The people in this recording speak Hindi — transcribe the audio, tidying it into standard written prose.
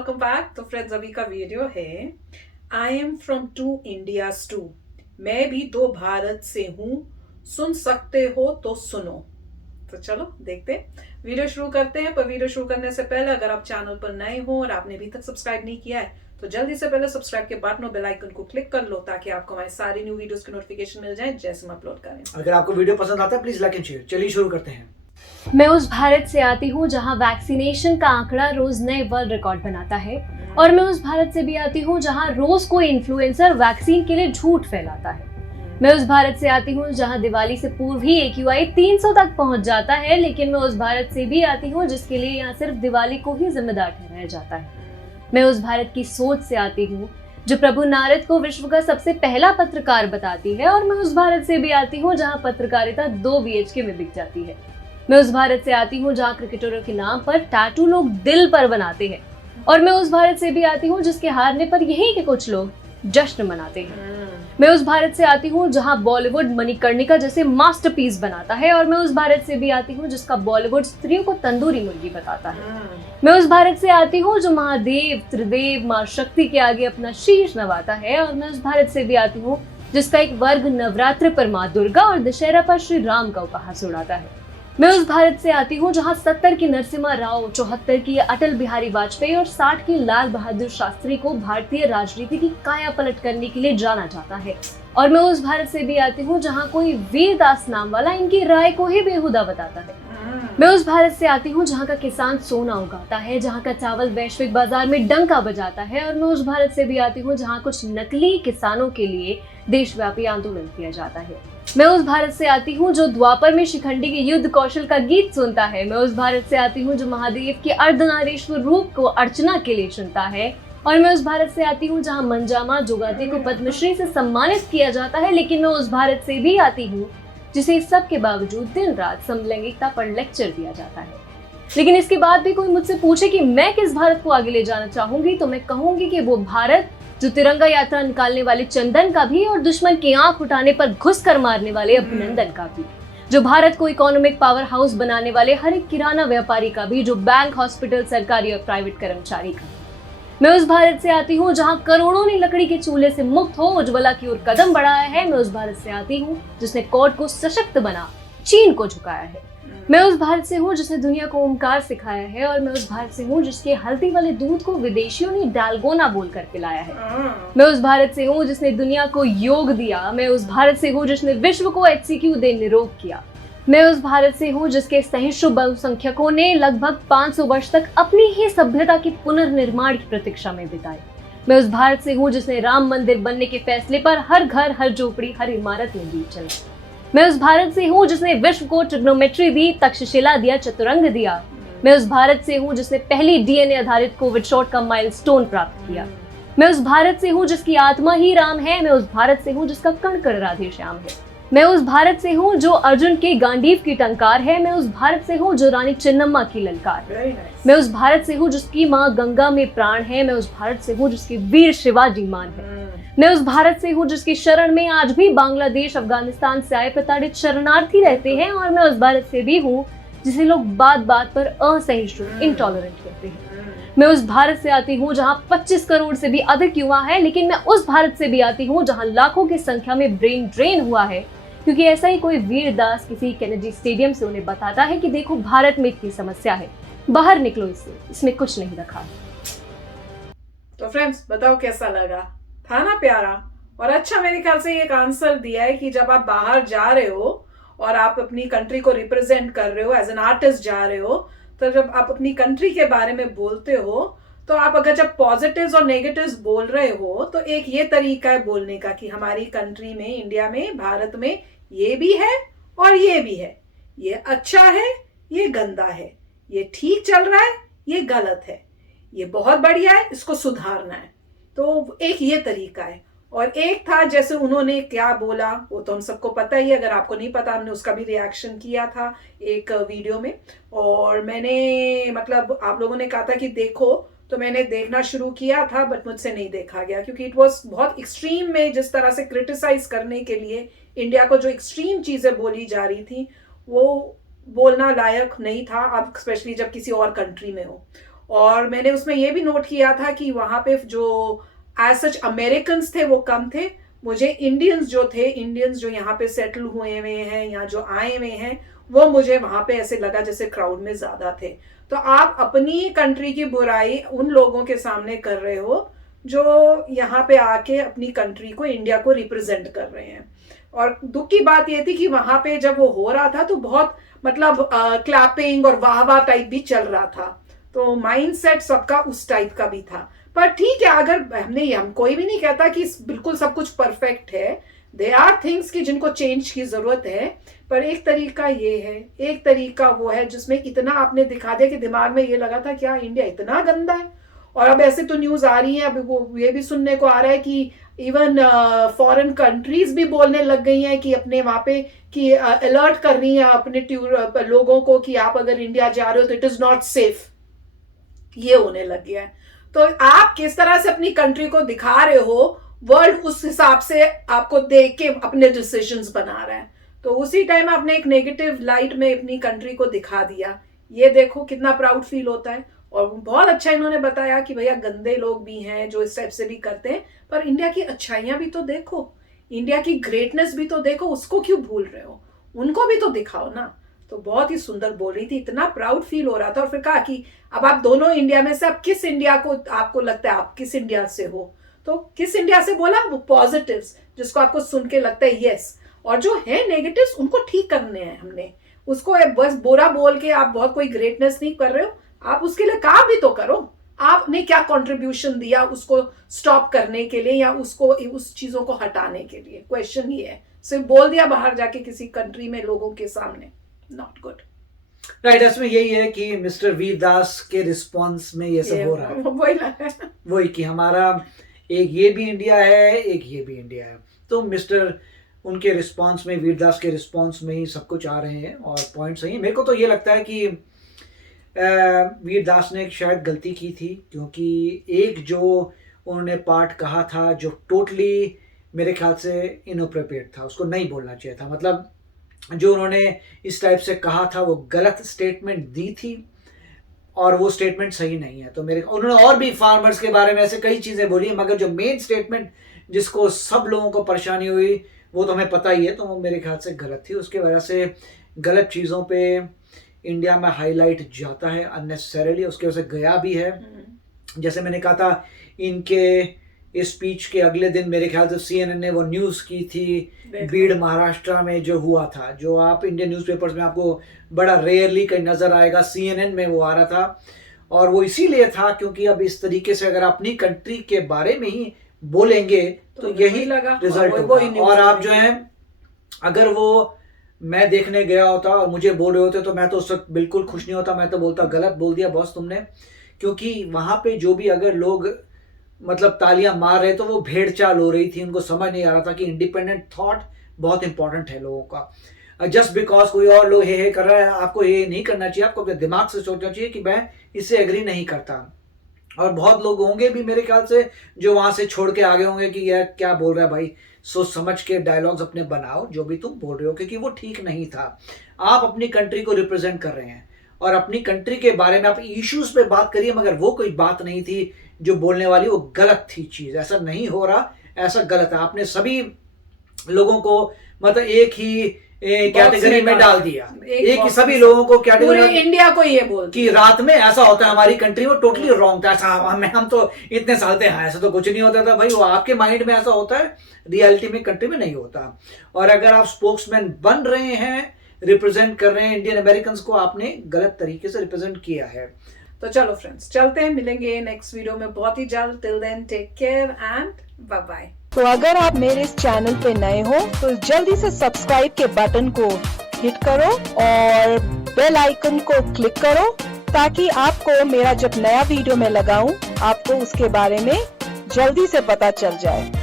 Welcome back. तो फ्रेंड्स, अभी का वीडियो है I am from two India's too. मैं भी दो भारत से हूँ, सुन सकते हो तो सुनो। तो चलो देखते हैं, वीडियो शुरू करते हैं। पर वीडियो शुरू करने से पहले अगर आप चैनल पर नए हो और आपने अभी तक सब्सक्राइब नहीं किया है तो जल्दी से पहले सब्सक्राइब के बटन और बेल आइकन को क्लिक कर लो ताकि आपको हमारे सारी न्यू वीडियोस की नोटिफिकेशन मिल जाए जैसे हम अपलोड करें। अगर आपको वीडियो पसंद आता है प्लीज लाइक एंड शेयर। चलिए शुरू करते हैं। मैं उस भारत से आती हूँ जहाँ वैक्सीनेशन का आंकड़ा रोज नए वर्ल्ड रिकॉर्ड बनाता है। और मैं उस भारत से भी आती हूँ जहाँ रोज कोई इन्फ्लुएंसर वैक्सीन के लिए झूठ फैलाता है। मैं उस भारत से आती हूँ जहाँ दिवाली से पूर्व ही AQI 300 तक पहुंच जाता है, लेकिन मैं उस भारत से भी आती हूँ जिसके लिए यहाँ सिर्फ दिवाली को ही जिम्मेदार ठहराया जाता है। मैं उस भारत की सोच से आती हूँ जो प्रभु नारद को विश्व का सबसे पहला पत्रकार बताती है। और मैं उस भारत से भी आती हूँ जहाँ पत्रकारिता 2 BHK में बिक जाती है। मैं उस भारत से आती हूँ जहाँ क्रिकेटरों के नाम पर टैटू लोग दिल पर बनाते हैं। और मैं उस भारत से भी आती हूँ जिसके हारने पर यहीं के कुछ लोग जश्न मनाते हैं। मैं उस भारत से आती हूँ जहाँ बॉलीवुड मणिकर्णिका जैसे मास्टरपीस बनाता है। और मैं उस भारत से भी आती हूँ जिसका बॉलीवुड स्त्रियों को तंदूरी मुर्गी बताता है। मैं उस भारत से आती हूँ जो महादेव, त्रिदेव, माँ शक्ति के आगे अपना शीश नवाता है। और मैं उस भारत से भी आती हूँ जिसका एक वर्ग नवरात्र पर माँ दुर्गा और दशहरा पर श्री राम का उपहास उड़ाता है। मैं उस भारत से आती हूँ जहाँ 70 की नरसिम्हा राव, 74 की अटल बिहारी वाजपेयी और 60 की लाल बहादुर शास्त्री को भारतीय राजनीति की काया पलट करने के लिए जाना जाता है। और मैं उस भारत से भी आती हूँ जहाँ कोई वीरदास नाम वाला इनकी राय को ही बेहुदा बताता है। मैं उस भारत से आती हूँ जहाँ का किसान सोना उगाता है, जहाँ का चावल वैश्विक बाजार में डंका बजाता है। और मैं उस भारत से भी आती हूँ जहाँ कुछ नकली किसानों के लिए देशव्यापी आंदोलन किया जाता है। मैं उस भारत से आती हूँ जो द्वापर में शिखंडी के युद्ध कौशल का गीत सुनता है। मैं उस भारत से आती हूँ जो महादेव के अर्धनारीश्वर रूप को अर्चना के लिए सुनता है। और मैं उस भारत से आती हूँ जहाँ मंजामा जोगाती को पद्मश्री से सम्मानित किया जाता है। लेकिन मैं उस भारत से भी आती हूँ जिसे इस सब के बावजूद दिन रात समलैंगिकता पर लेक्चर दिया जाता है। लेकिन इसके बाद भी कोई मुझसे पूछे कि मैं किस भारत को आगे ले जाना चाहूंगी तो मैं कहूंगी कि वो भारत जो तिरंगा यात्रा निकालने वाले चंदन का भी और दुश्मन की आंख उठाने पर घुस कर मारने वाले अभिनंदन का भी, जो भारत को इकोनॉमिक पावर हाउस बनाने वाले हर एक किराना व्यापारी का भी, जो बैंक, हॉस्पिटल, सरकारी और प्राइवेट कर्मचारी का। मैं उस भारत से आती हूँ जहाँ करोड़ों ने लकड़ी के चूल्हे से मुक्त हो उज्ज्वला की ओर कदम बढ़ाया है। मैं उस भारत से आती हूँ जिसने कोर्ट को सशक्त बना चीन को झुकाया है। मैं उस भारत से हूँ जिसने दुनिया को ओमकार सिखाया है। और मैं उस भारत से हूँ जिसके हल्दी वाले दूध को विदेशियों ने डालगोना बोलकर पिलाया है। मैं उस भारत से हूँ जिसने दुनिया को योग दिया। मैं उस भारत से हूँ जिसने विश्व को HCQ दे निरोग किया। मैं उस भारत से हूँ जिसके सहिष्णु बहुसंख्यकों ने लगभग 500 वर्ष तक अपनी ही सभ्यता के पुनर्निर्माण की प्रतीक्षा में बिताए। मैं उस भारत से हूँ जिसने राम मंदिर बनने के फैसले पर हर घर, हर झोपड़ी, हर इमारत में दीप जलाए। मैं उस भारत से हूँ जिसने विश्व को ट्रिग्नोमेट्री दी, तक्षशिला दिया, चतुरंग दिया। मैं उस भारत से हूँ जिसने पहली DNA आधारित कोविड शॉट का माइलस्टोन प्राप्त किया। मैं उस भारत से हूँ जिसकी आत्मा ही राम है। मैं उस भारत से हूँ जिसका कण कण राधे श्याम है। मैं उस भारत से हूँ जो अर्जुन के गांडीव की टंकार है। मैं उस भारत से हूँ जो रानी चिन्नम्मा की ललकार है। मैं उस भारत से हूँ जिसकी माँ गंगा में प्राण है। मैं उस भारत से हूँ जिसकी वीर शिवाजी मान है। मैं उस भारत से हूँ जिसकी शरण में आज भी बांग्लादेश, अफगानिस्तान से आए प्रताड़ित शरणार्थी रहते हैं। और मैं उस भारत से भी हूँ जिसे लोग बात बात पर असहिष्णु, इंटॉलरेंट कहते हैं। मैं उस भारत से आती हूँ जहाँ 25 करोड़ से भी अधिक युवा है। लेकिन मैं उस भारत से भी आती हूँ जहाँ लाखों की संख्या में ब्रेन ड्रेन हुआ है, क्योंकि ऐसा ही कोई वीरदास किसी कैनेडी स्टेडियम से उन्हें बताता है कि देखो भारत में इतनी समस्या है, बाहर निकलो इससे, इसमें कुछ नहीं रखा। तो फ्रेंड्स, बताओ कैसा लगा? था ना प्यारा और अच्छा? मेरे ख्याल से एक आंसर दिया है कि जब आप बाहर जा रहे हो और आप अपनी कंट्री को रिप्रेजेंट कर रहे हो, एज एन आर्टिस्ट जा रहे हो, तो जब आप अपनी कंट्री के बारे में बोलते हो तो आप अगर जब पॉजिटिव्स और नेगेटिव्स बोल रहे हो तो एक ये तरीका है बोलने का कि हमारी कंट्री में, इंडिया में, भारत में ये भी है और ये भी है, ये अच्छा है, ये गंदा है, ये ठीक चल रहा है, ये गलत है, ये बहुत बढ़िया है, इसको सुधारना है। तो एक ये तरीका है। और एक था जैसे उन्होंने क्या बोला वो तो हम सबको पता ही है, अगर आपको नहीं पता हमने उसका भी रिएक्शन किया था एक वीडियो में। और मैंने मतलब आप लोगों ने कहा था कि देखो, तो मैंने देखना शुरू किया था बट मुझसे नहीं देखा गया क्योंकि इट वाज बहुत एक्सट्रीम में, जिस तरह से क्रिटिसाइज करने के लिए इंडिया को जो एक्सट्रीम चीजें बोली जा रही थी वो बोलना लायक नहीं था, अब स्पेशली जब किसी और कंट्री में हो। और मैंने उसमें ये भी नोट किया था कि वहां पे जो एज सच अमेरिकन्स थे वो कम थे। मुझे इंडियंस जो यहाँ पे सेटल हुए हैं या जो आए हुए हैं, वो मुझे वहां पे ऐसे लगा जैसे क्राउड में ज्यादा थे। तो आप अपनी कंट्री की बुराई उन लोगों के सामने कर रहे हो जो यहाँ पे आके अपनी कंट्री को, इंडिया को रिप्रेजेंट कर रहे हैं। और दुख की बात ये थी कि वहां पे जब वो हो रहा था तो बहुत मतलब क्लैपिंग और वाह वाह टाइप भी चल रहा था। तो माइंडसेट सबका उस टाइप का भी था। पर ठीक है, अगर हम कोई भी नहीं कहता कि बिल्कुल सब कुछ परफेक्ट है। दे आर थिंग्स कि जिनको चेंज की जरूरत है। पर एक तरीका ये है, एक तरीका वो है जिसमें इतना आपने दिखा दिया कि दिमाग में ये लगा था क्या इंडिया इतना गंदा है। और अब ऐसे तो न्यूज आ रही है, अब वो ये भी सुनने को आ रहा है कि इवन फॉरेन कंट्रीज भी बोलने लग गई हैं कि अपने वहां पे कि अलर्ट कर रही हैं अपने लोगों को कि आप अगर इंडिया जा रहे हो तो इट इज नॉट सेफ। ये होने लग गया है। तो आप किस तरह से अपनी कंट्री को दिखा रहे हो, वर्ल्ड उस हिसाब से आपको देख के अपने डिसीजंस बना रहा है। तो उसी टाइम आपने एक नेगेटिव लाइट में अपनी कंट्री को दिखा दिया। ये देखो कितना प्राउड फील होता है। और बहुत अच्छा इन्होंने बताया कि भैया गंदे लोग भी हैं जो इस टाइप से भी करते हैं, पर इंडिया की अच्छाइयां भी तो देखो, इंडिया की ग्रेटनेस भी तो देखो, उसको क्यों भूल रहे हो, उनको भी तो दिखाओ ना। तो बहुत ही सुंदर बोल रही थी, इतना प्राउड फील हो रहा था। और फिर कहा कि अब आप दोनों इंडिया में से अब किस इंडिया को आपको लगता है आप किस इंडिया से हो। तो किस इंडिया से बोला, वो पॉजिटिव्स जिसको आपको सुन के लगता है यस, और जो है नेगेटिव्स उनको ठीक करने हैं हमने। उसको बस बुरा बोल के आप बहुत कोई ग्रेटनेस नहीं कर रहे हो, आप उसके लिए काम भी तो करो। आपने क्या कंट्रीब्यूशन दिया उसको स्टॉप करने के लिए या उसको उस चीजों को हटाने के लिए। क्वेश्चन ये है, सिर्फ बोल दिया बाहर जाके किसी कंट्री में लोगों के सामने, नॉट गुड। राइट, इसमें यही है कि मिस्टर वीर दास के रिस्पॉन्स में ये सब हो रहा है। वही कि हमारा एक ये भी इंडिया है, एक ये भी इंडिया है। तो मिस्टर उनके रिस्पॉन्स में, वीर दास के रिस्पॉन्स में ही सब कुछ आ रहे हैं और पॉइंट सही है। मेरे को तो ये लगता है कि वीर दास ने शायद गलती की थी, क्योंकि एक जो उन्होंने पार्ट कहा था जो टोटली मेरे ख्याल से इनअप्रोप्रिएट था, उसको नहीं बोलना चाहिए था। मतलब जो उन्होंने इस टाइप से कहा था वो गलत स्टेटमेंट दी थी और वो स्टेटमेंट सही नहीं है। तो उन्होंने और भी फार्मर्स के बारे में ऐसे कई चीज़ें बोली, मगर जो मेन स्टेटमेंट जिसको सब लोगों को परेशानी हुई वो तो हमें पता ही है, तो वो मेरे ख्याल से गलत थी। उसके वजह से गलत चीज़ों पे इंडिया में हाईलाइट जाता है अननेसेसरीली, उसके वजह से गया भी है। जैसे मैंने कहा था, इनके इस स्पीच के अगले दिन मेरे ख्याल से CNN ने वो न्यूज़ की थी बीड़ महाराष्ट्र में जो हुआ था, जो आप इंडियन न्यूज़पेपर्स में आपको बड़ा रेयरली कहीं नज़र आएगा। CNN में वो आ रहा था और वो इसीलिए था क्योंकि अब इस तरीके से अगर अपनी कंट्री के बारे में ही बोलेंगे तो यही रिजल्ट होगा। और आप जो है, अगर वो मैं देखने गया होता और मुझे बोल रहे होते तो मैं तो उस वक्त बिल्कुल खुश नहीं होता। मैं तो बोलता गलत बोल दिया बॉस तुमने, क्योंकि वहां पे जो भी अगर लोग मतलब तालियां मार रहे तो वो भेड़ चाल हो रही थी। उनको समझ नहीं आ रहा था कि इंडिपेंडेंट थॉट बहुत इंपॉर्टेंट है लोगों का। जस्ट बिकॉज कोई और लोग हे कर रहा है, आपको ये नहीं करना चाहिए। आपको अपने दिमाग से सोचना चाहिए कि मैं इससे एग्री नहीं करता। और बहुत लोग होंगे भी मेरे ख्याल से जो वहां से छोड़ के आगे होंगे कि यह क्या बोल रहा है भाई, सोच समझ के डायलॉग्स अपने बनाओ जो भी तुम बोल रहे हो, क्योंकि वो ठीक नहीं था। आप अपनी कंट्री को रिप्रेजेंट कर रहे हैं और अपनी कंट्री के बारे में आप इश्यूज पे बात करिए, मगर वो कोई बात नहीं थी जो बोलने वाली, वो गलत थी चीज। ऐसा नहीं हो रहा, ऐसा गलत है। आपने सभी लोगों को मतलब एक ही कैटेगरी में डाल दिया, एक ही सभी लोगों को कैटेगरी, इंडिया को ये बोल कि रात में ऐसा होता है हमारी कंट्री में, टोटली रॉन्ग था। ऐसा हम तो इतने साल थे, हाँ ऐसा तो कुछ नहीं होता था भाई। वो आपके माइंड में ऐसा होता है, रियलिटी में कंट्री में नहीं होता। और अगर आप स्पोक्समैन बन रहे हैं, रिप्रेजेंट कर रहे हैं इंडियन अमेरिकन को, आपने गलत तरीके से रिप्रेजेंट किया है। तो चलो फ्रेंड्स, चलते हैं, मिलेंगे नेक्स्ट वीडियो में बहुत ही जल्द। Till then take care and bye bye. तो अगर आप मेरे इस चैनल पे नए हो तो जल्दी से सब्सक्राइब के बटन को हिट करो और बेल आइकन को क्लिक करो, ताकि आपको मेरा जब नया वीडियो मैं लगाऊं आपको उसके बारे में जल्दी से पता चल जाए।